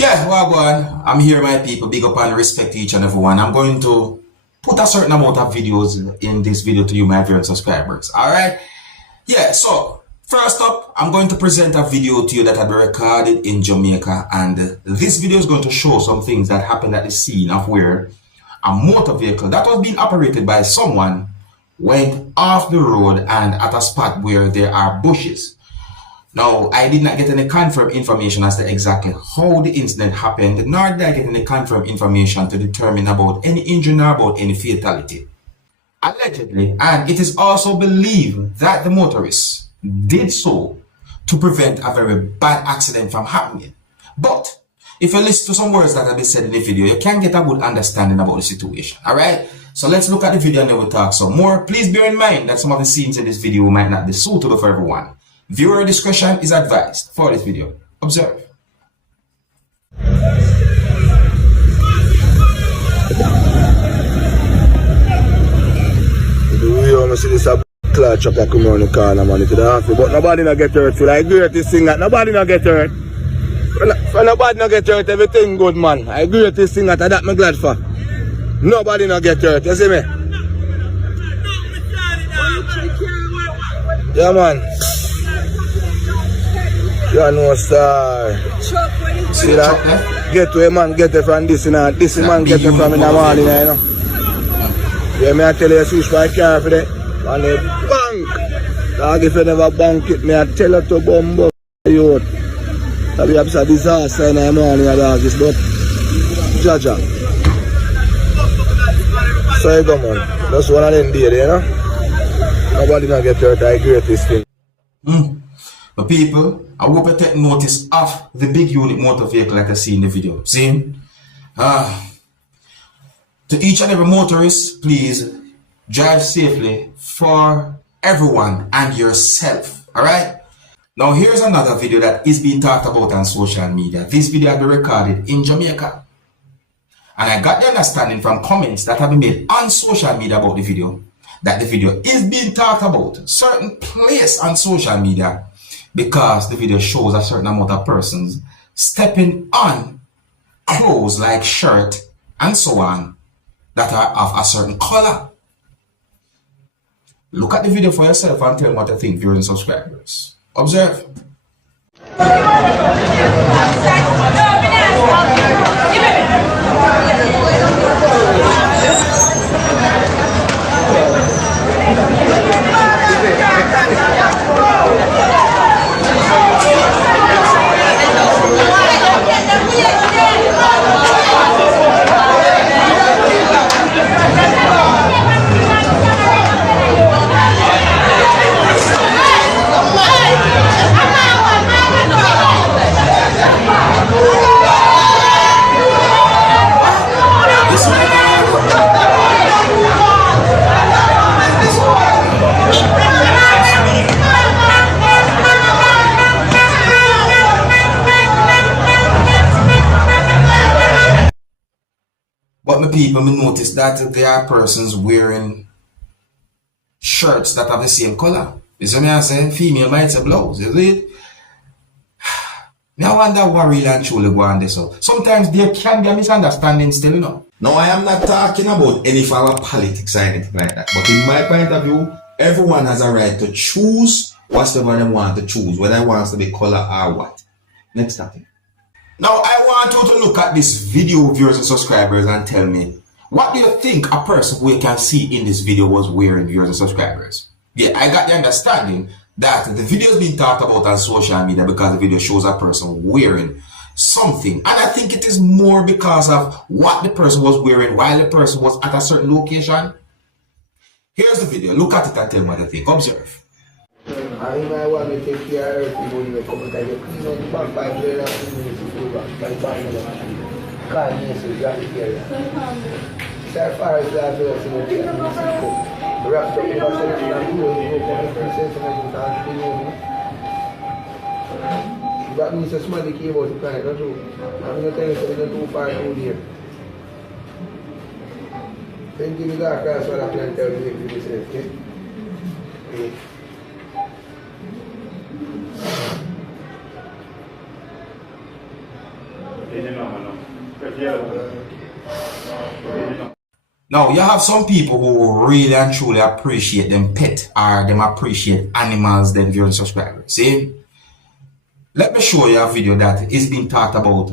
Yeah, well, go on. I'm here, my people. Big up and respect to each and every one. I'm going to put a certain amount of videos in this video to you, my viewers and subscribers. Alright? Yeah, so first up, I'm going to present a video to you that had been recorded in Jamaica. And this video is going to show some things that happened at the scene of where a motor vehicle that was being operated by someone went off the road and at a spot where there are bushes. Now, I did not get any confirmed information as to exactly how the incident happened, nor did I get any confirmed information to determine about any injury or about any fatality. Allegedly, and it is also believed that the motorist did so to prevent a very bad accident from happening. But if you listen to some words that have been said in the video, you can get a good understanding about the situation. Alright? So let's look at the video and then we'll talk some more. Please bear in mind that some of the scenes in this video might not be suitable for everyone. Viewer discretion is advised for this video. Observe. We almost see this a clutch up come around the corner, man. It's the but nobody not get hurt. Feel I agree with this thing that nobody not get hurt. When nobody not get hurt, everything good, man. I agree with this thing that I'm glad for. Nobody not get hurt. You see me? Yeah, man. You know, sir. See that? Get to a man, get it from this, and this man get it from in the morning, you know. Yeah, me I tell you, switch my car for that. And the bank. Dog, if you never bank it, me I tell you to bumbo you. That be a disaster in the morning, dog. But, Jaja. So you go, man. That's one of them days, you know. Nobody not get hurt. I agree with this thing. But people, I hope you take notice of the big unit motor vehicle like I see in the video. See? To each and every motorist, please drive safely for everyone and yourself. Alright? Now here's another video that is being talked about on social media. This video has been recorded in Jamaica. And I got the understanding from comments that have been made on social media about the video that the video is being talked about certain place on social media because the video shows a certain amount of persons stepping on clothes like shirt and so on that are of a certain color. Look at the video for yourself and tell me what you think, viewers and subscribers. Observe. But my people, me notice that there are persons wearing shirts that have the same color. You see me I say? Female might say blouse, is it? I wonder what really and truly go on this. So sometimes there can be a misunderstanding still, you know. Now I am not talking about any form of politics or anything like that. But in my point of view, everyone has a right to choose whatever they want to choose, whether it wants to be color or what. Next topic. Now, I want you to look at this video, viewers and subscribers, and tell me, what do you think a person who you can see in this video was wearing, viewers and subscribers? Yeah, I got the understanding that the video is being talked about on social media because the video shows a person wearing something. And I think it is more because of what the person was wearing while the person was at a certain location. Here's the video. Look at it and tell me what you think. Observe. I want to take care of people who come and get clean on the back by the as far as that goes, wrapped up in the that means a small came out the planet, not true. I'm going to tell you something too far too near. Then give me that across what I can tell you if you say, okay? Okay. Now, you have some people who really and truly appreciate them pet or them appreciate animals, them viewing subscribers. See? Let me show you a video that is being talked about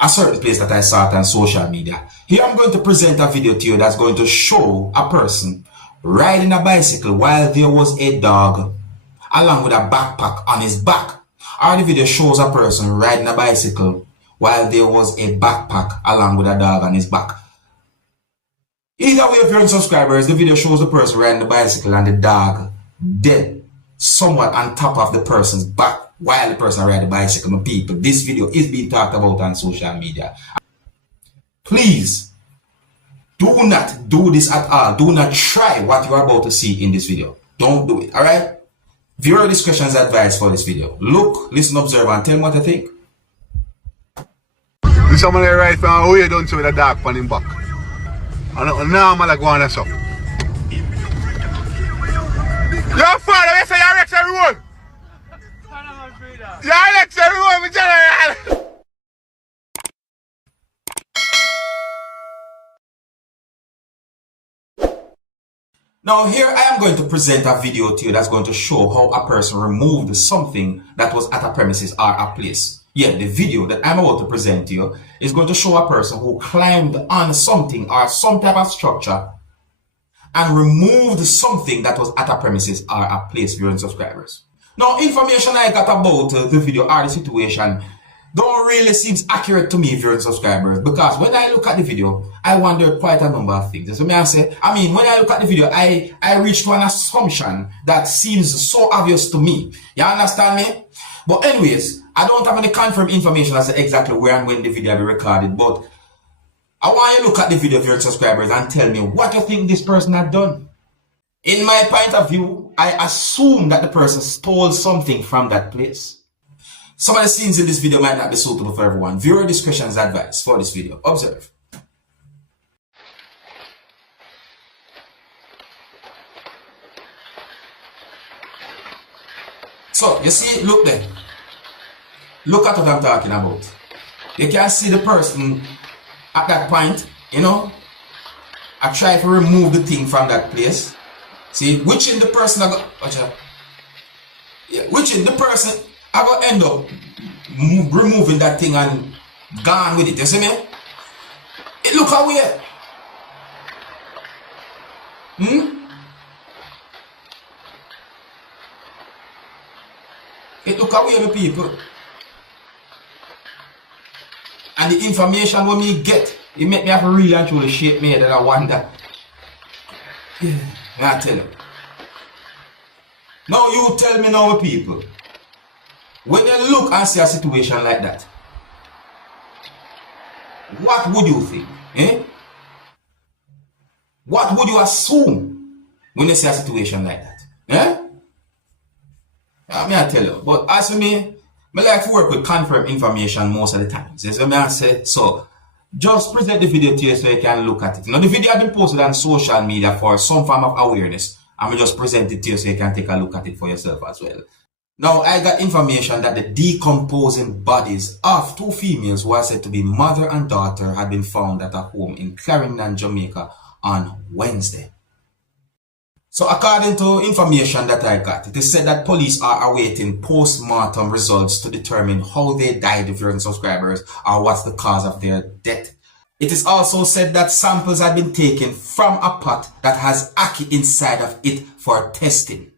a certain place that I saw it on social media. Here I'm going to present a video to you that's going to show a person riding a bicycle while there was a dog along with a backpack on his back. Or the video shows a person riding a bicycle while there was a backpack along with a dog on his back. Either way, if you're subscribers, the video shows the person riding the bicycle and the dog dead somewhat on top of the person's back while the person riding the bicycle. My people, this video is being talked about on social media. Please, do not do this at all. Do not try what you are about to see in this video. Don't do it, alright? Viewer discretion is advised for this video. Look, listen, observe, and tell me what you think. This someone there right from way down to with a dog on him back. And now I'm like going so. Your father, you say you Rex everyone. You Rex everyone, me general. Now here I am going to present a video to you that's going to show how a person removed something that was at a premises or a place. Yeah, the video that I'm about to present to you is going to show a person who climbed on something or some type of structure and removed something that was at a premises or a place, viewing subscribers. Now, information I got about the video or the situation don't really seems accurate to me, viewing subscribers, because when I look at the video, I wondered quite a number of things. So when I look at the video, I reached to an assumption that seems so obvious to me. You understand me? But anyways, I don't have any confirmed information as to exactly where and when the video will be recorded, but I want you to look at the video, viewing subscribers, and tell me what you think this person had done. In my point of view, I assume that the person stole something from that place. Some of the scenes in this video might not be suitable for everyone. Viewer discretion is advised for this video. Observe. So, you see, look there. Look at what I'm talking about. You can see the person at that point, you know. I try to remove the thing from that place. See, which in the person I got, watch out. Yeah, which in the person I got end up removing that thing and gone with it. You see me? It look how weird. It look how weird, people. And the information when me get, it make me have to really and truly shape me that I wonder. Yeah, I tell you. Now you tell me now, people. When you look and see a situation like that, what would you think? Eh? What would you assume when you see a situation like that? Eh? I tell you. But as for me, I like to work with confirmed information most of the time. So just present the video to you so you can look at it. Now the video has been posted on social media for some form of awareness. I'm just present it to you so you can take a look at it for yourself as well. Now I got information that the decomposing bodies of two females who are said to be mother and daughter had been found at a home in Clarendon, Jamaica on Wednesday. So according to information that I got, it is said that police are awaiting post-mortem results to determine how they died, viewing subscribers, or what's the cause of their death. It is also said that samples had been taken from a pot that has ackee inside of it for testing.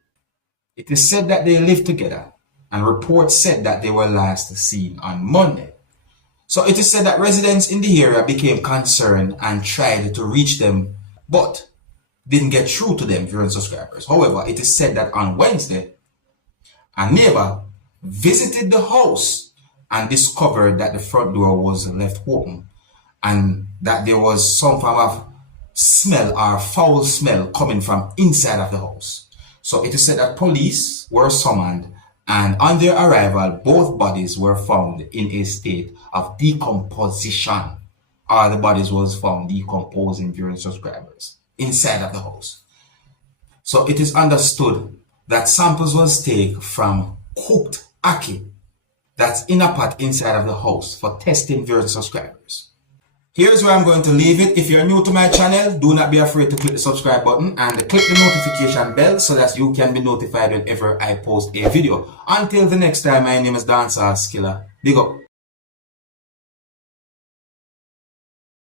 It is said that they lived together, and reports said that they were last seen on Monday. So it is said that residents in the area became concerned and tried to reach them, but didn't get through to them, viewing subscribers. However, it is said that on Wednesday, a neighbor visited the house and discovered that the front door was left open and that there was some form of smell or foul smell coming from inside of the house. So it is said that police were summoned, and on their arrival, both bodies were found in a state of decomposition, or the bodies was found decomposing, viewing subscribers, inside of the house. So it is understood that samples was taken from cooked ackee that's in a pot inside of the house for testing viewers and subscribers. Here's where I'm going to leave it. If you're new to my channel, do not be afraid to click the subscribe button and click the notification bell so that you can be notified whenever I post a video. Until the next time, my name is Dancehall Skilla. Big up.